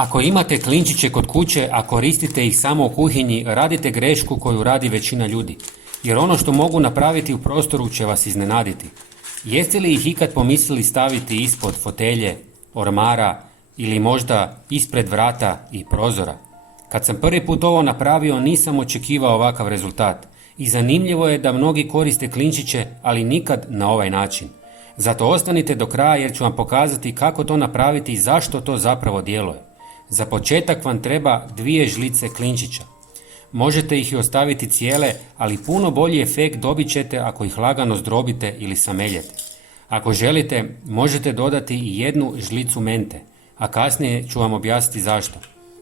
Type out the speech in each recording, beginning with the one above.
Ako imate klinčiće kod kuće, a koristite ih samo u kuhinji, radite grešku koju radi većina ljudi. Jer ono što mogu napraviti u prostoru će vas iznenaditi. Jeste li ih ikad pomislili staviti ispod fotelje, ormara ili možda ispred vrata i prozora? Kad sam prvi put ovo napravio, nisam očekivao ovakav rezultat. I zanimljivo je da mnogi koriste klinčiće, ali nikad na ovaj način. Zato ostanite do kraja jer ću vam pokazati kako to napraviti i zašto to zapravo djeluje. Za početak vam treba 2 žlice klinčića. Možete ih i ostaviti cijele, ali puno bolji efekt dobit ćete ako ih lagano zdrobite ili sameljete. Ako želite, možete dodati i 1 žlicu mente, a kasnije ću vam objasniti zašto.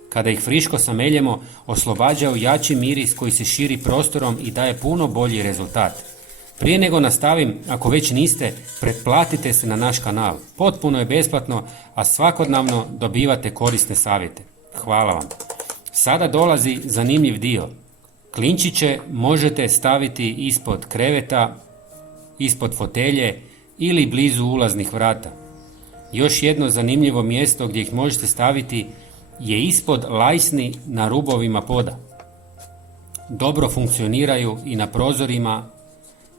Kada ih friško sameljemo, oslobađaju jači miris koji se širi prostorom i daje puno bolji rezultat. Prije nego nastavim, ako već niste, pretplatite se na naš kanal. Potpuno je besplatno, a svakodnevno dobivate korisne savjete. Hvala vam. Sada dolazi zanimljiv dio. Klinčiće možete staviti ispod kreveta, ispod fotelje ili blizu ulaznih vrata. Još jedno zanimljivo mjesto gdje ih možete staviti je ispod lajsni na rubovima poda. Dobro funkcioniraju i na prozorima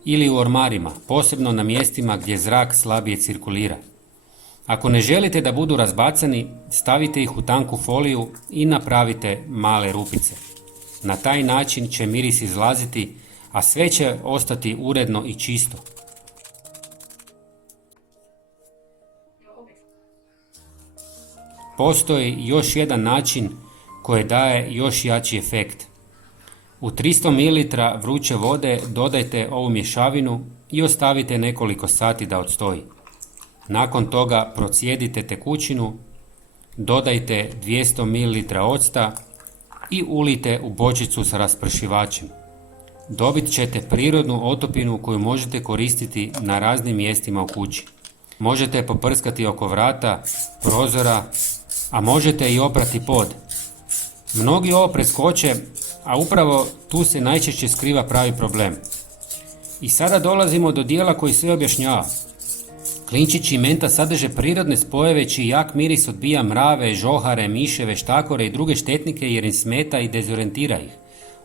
ili u ormarima, posebno na mjestima gdje zrak slabije cirkulira. Ako ne želite da budu razbacani, stavite ih u tanku foliju i napravite male rupice. Na taj način će miris izlaziti, a sve će ostati uredno i čisto. Postoji još jedan način koji daje još jači efekt. U 300 ml vruće vode dodajte ovu mješavinu i ostavite nekoliko sati da odstoji. Nakon toga procijedite tekućinu, dodajte 200 ml octa i ulijte u bočicu sa raspršivačem. Dobit ćete prirodnu otopinu koju možete koristiti na raznim mjestima u kući. Možete poprskati oko vrata, prozora, a možete i oprati pod. Mnogi ovo preskoče, a upravo tu se najčešće skriva pravi problem. I sada dolazimo do dijela koji sve objašnjava. Klinčići i menta sadrže prirodne spojeve čiji jak miris odbija mrave, žohare, miševe, štakore i druge štetnike jer im smeta i dezorientira ih.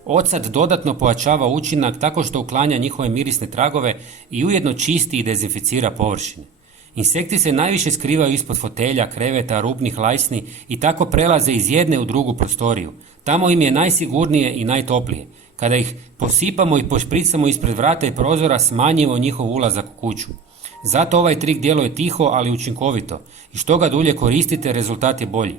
Ocad dodatno pojačava učinak tako što uklanja njihove mirisne tragove i ujedno čisti i dezinficira površine. Insekti se najviše skrivaju ispod fotelja, kreveta, rubnih lajsni i tako prelaze iz jedne u drugu prostoriju. Tamo im je najsigurnije i najtoplije. Kada ih posipamo i pošpricamo ispred vrata i prozora, smanjimo njihov ulazak u kuću. Zato ovaj trik djeluje tiho, ali učinkovito. I što ga dulje koristite, rezultat je bolji.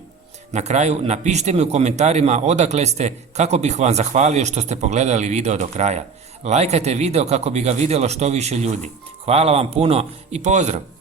Na kraju, napišite mi u komentarima odakle ste, kako bih vam zahvalio što ste pogledali video do kraja. Lajkajte video kako bi ga vidjelo što više ljudi. Hvala vam puno i pozdrav!